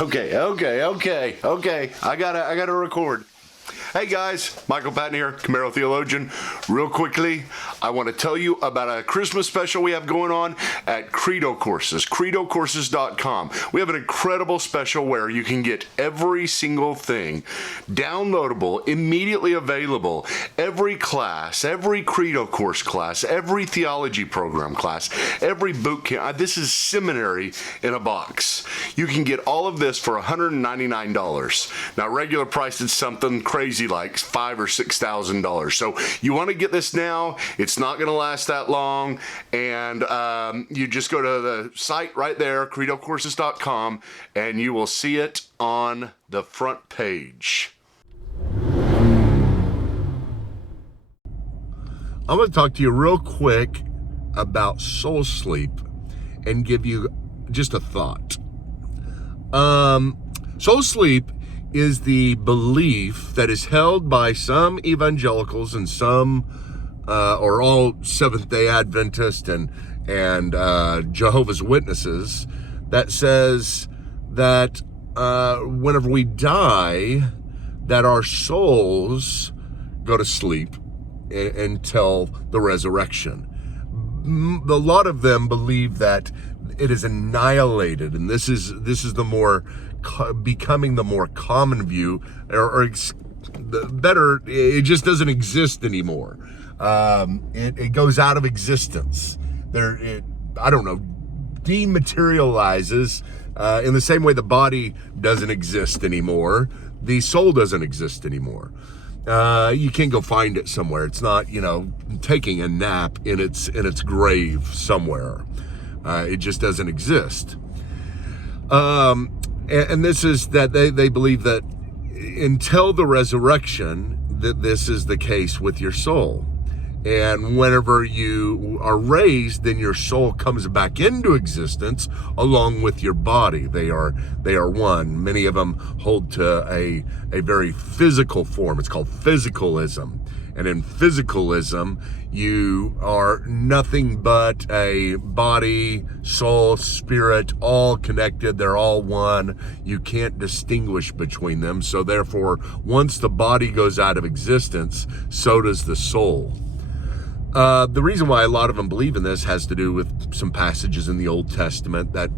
Okay. I gotta record. Hey guys, Michael Patton here, Camaro Theologian. Real quickly, I want to tell you about a Christmas special we have going on at Credo Courses, credocourses.com. We have an incredible special where you can get every single thing downloadable, immediately available, every class, every Credo course class, every theology program class, every boot camp. This is seminary in a box. You can get all of this for $199. Now, regular price is something crazy like $5,000 or $6,000. So you want to get this now. It's not going to last that long. And you just go to the site right there, credocourses.com, and you will see it on the front page. I'm going to talk to you real quick about soul sleep and give you just a thought. Soul sleep is the belief that is held by some evangelicals and some or all Seventh-day Adventists and Jehovah's Witnesses that says that whenever we die, that our souls go to sleep until the resurrection. A lot of them believe that it is annihilated, and this is the more becoming the more common view, or better, it just doesn't exist anymore. It goes out of existence. Dematerializes in the same way the body doesn't exist anymore. The soul doesn't exist anymore. You can't go find it somewhere. It's not, taking a nap in its grave somewhere. It just doesn't exist. And this is that they believe that until the resurrection, that this is the case with your soul. And whenever you are raised, then your soul comes back into existence along with your body. They are one. Many of them hold to a very physical form. It's called physicalism. And in physicalism, you are nothing but a body, soul, spirit, all connected. They're all one. You can't distinguish between them. So therefore, once the body goes out of existence, so does the soul. The reason why a lot of them believe in this has to do with some passages in the Old Testament that,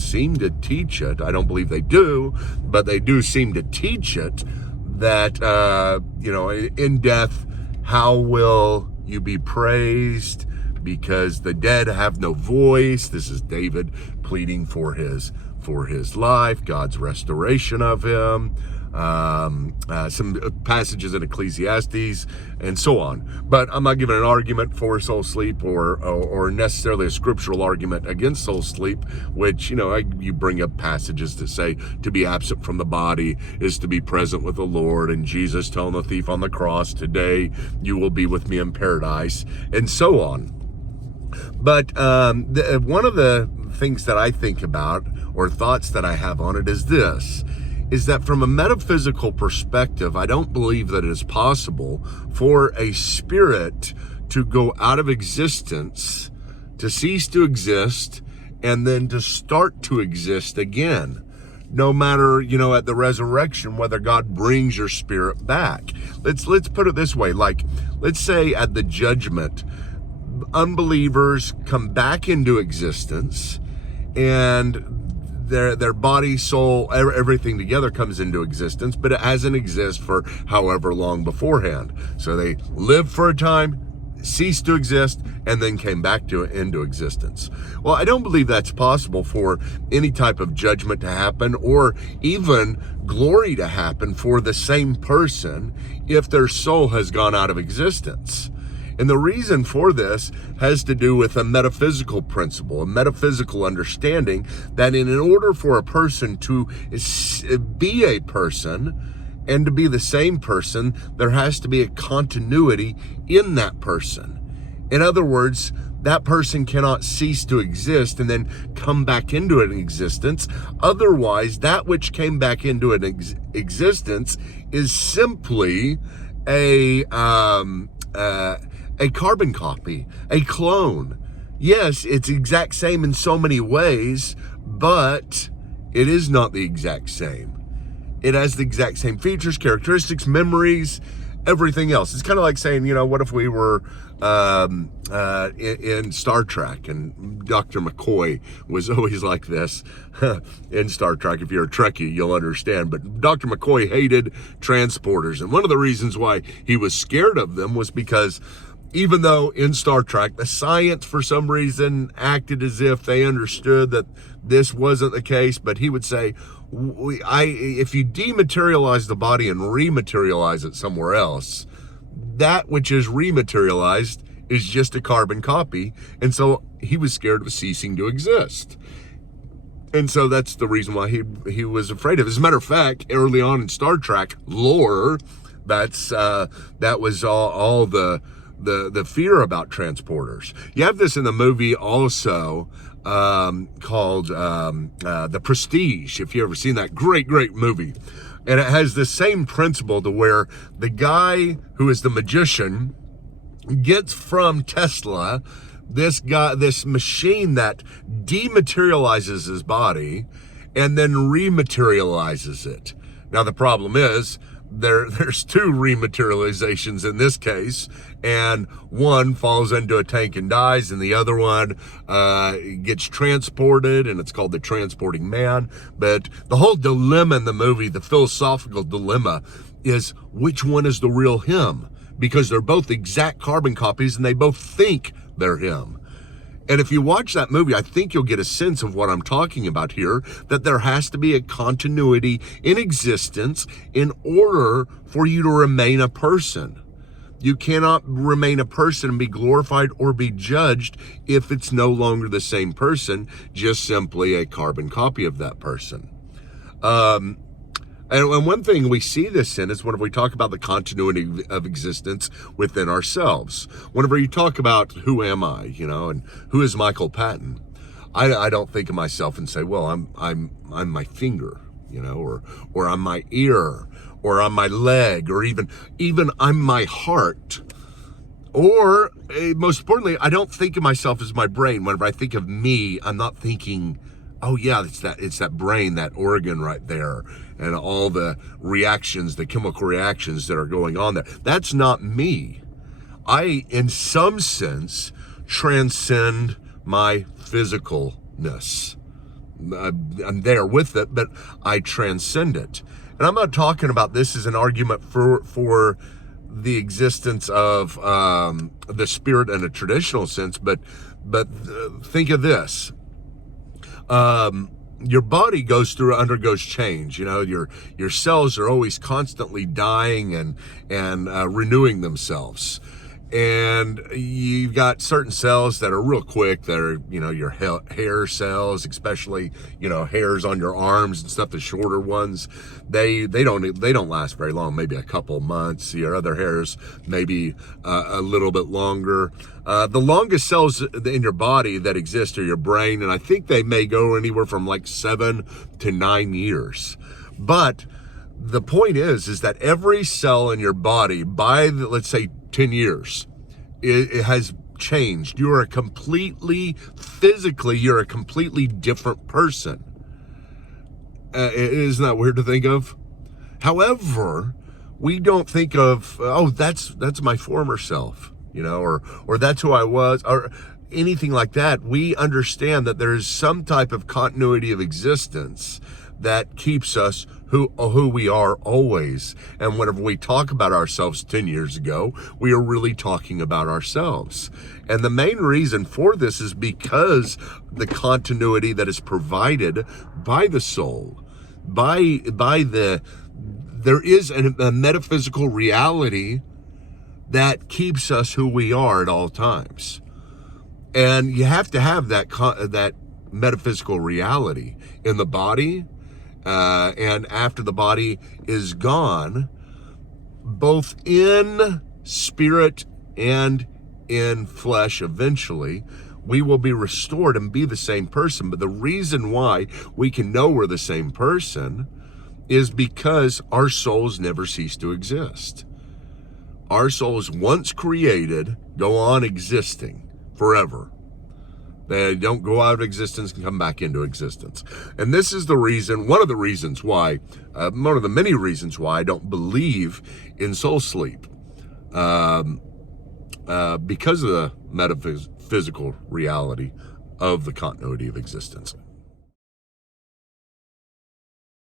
seem to teach it. I don't believe they do, but they do seem to teach it. That, in death, how will you be praised? Because the dead have no voice. This is David pleading for his life, God's restoration of him. Some passages in Ecclesiastes and so on. But I'm not giving an argument for soul sleep or necessarily a scriptural argument against soul sleep, which, you bring up passages that say to be absent from the body is to be present with the Lord, and Jesus telling the thief on the cross, today you will be with me in paradise, and so on. But one of the things that I think about, or thoughts that I have on it, is this, is that from a metaphysical perspective, I don't believe that it is possible for a spirit to go out of existence, to cease to exist, and then to start to exist again. No matter, at the resurrection, whether God brings your spirit back. Let's put it this way, like, let's say at the judgment, unbelievers come back into existence, and their body, soul, everything together comes into existence, but it hasn't existed for however long beforehand. So they lived for a time, ceased to exist, and then came back into existence. Well, I don't believe that's possible for any type of judgment to happen, or even glory to happen for the same person if their soul has gone out of existence. And the reason for this has to do with a metaphysical principle, a metaphysical understanding that in order for a person to be a person and to be the same person, there has to be a continuity in that person. In other words, that person cannot cease to exist and then come back into an existence. Otherwise, that which came back into an existence is simply a carbon copy, a clone. Yes, it's exact same in so many ways, but It is not the exact same. It has the exact same features, characteristics, memories, everything else. It's kind of like saying, what if we were in Star Trek, and Dr. McCoy was always like this in Star Trek. If you're a Trekkie, you'll understand. But Dr. McCoy hated transporters. And one of the reasons why he was scared of them was because even though in Star Trek, the science for some reason acted as if they understood that this wasn't the case, but he would say, if you dematerialize the body and rematerialize it somewhere else, that which is rematerialized is just a carbon copy. And so he was scared of ceasing to exist. And so that's the reason why he was afraid of it. As a matter of fact, early on in Star Trek lore, that was all the fear about transporters. You have this in the movie also called The Prestige, if you've ever seen that. Great movie. And it has the same principle to where the guy who is the magician gets from Tesla this machine that dematerializes his body and then rematerializes it. Now the problem is there's two rematerializations in this case, and one falls into a tank and dies, and the other one gets transported, and it's called the transporting man. But the whole dilemma in the movie, the philosophical dilemma, is which one is the real him? Because they're both exact carbon copies, and they both think they're him. And if you watch that movie, I think you'll get a sense of what I'm talking about here, that there has to be a continuity in existence in order for you to remain a person. You cannot remain a person and be glorified or be judged if it's no longer the same person, just simply a carbon copy of that person. And one thing we see this in is whenever we talk about the continuity of existence within ourselves. Whenever you talk about who am I, and who is Michael Patton, I don't think of myself and say, well, I'm my finger, or I'm my ear, or I'm my leg, or even I'm my heart. Or most importantly, I don't think of myself as my brain. Whenever I think of me, I'm not thinking, oh yeah, it's that brain, that organ right there, and all the reactions, the chemical reactions that are going on there. That's not me. I, in some sense, transcend my physicalness. I'm there with it, but I transcend it. And I'm not talking about this as an argument for the existence of the spirit in a traditional sense, but think of this. Your body undergoes change. Your cells are always constantly dying and renewing themselves. And you've got certain cells that are real quick, that are, your hair cells, especially, hairs on your arms and stuff, the shorter ones. They don't last very long, maybe a couple months. Your other hairs, maybe a little bit longer. The longest cells in your body that exist are your brain, and I think they may go anywhere from like 7 to 9 years. But the point is that every cell in your body, by let's say 10 years, it has changed. You're a completely different person. Isn't that weird to think of? However, we don't think of, oh, that's my former self, or that's who I was, or anything like that. We understand that there's some type of continuity of existence that keeps us who we are always. And whenever we talk about ourselves 10 years ago, we are really talking about ourselves. And the main reason for this is because the continuity that is provided by the soul, there is a metaphysical reality that keeps us who we are at all times. And you have to have that metaphysical reality in the body, and after the body is gone, both in spirit and in flesh. Eventually, we will be restored and be the same person. But the reason why we can know we're the same person is because our souls never cease to exist. Our souls, once created, go on existing forever. They don't go out of existence and come back into existence. And this is the reason, one of the reasons why, one of the many reasons why I don't believe in soul sleep. Because of the metaphysical reality of the continuity of existence.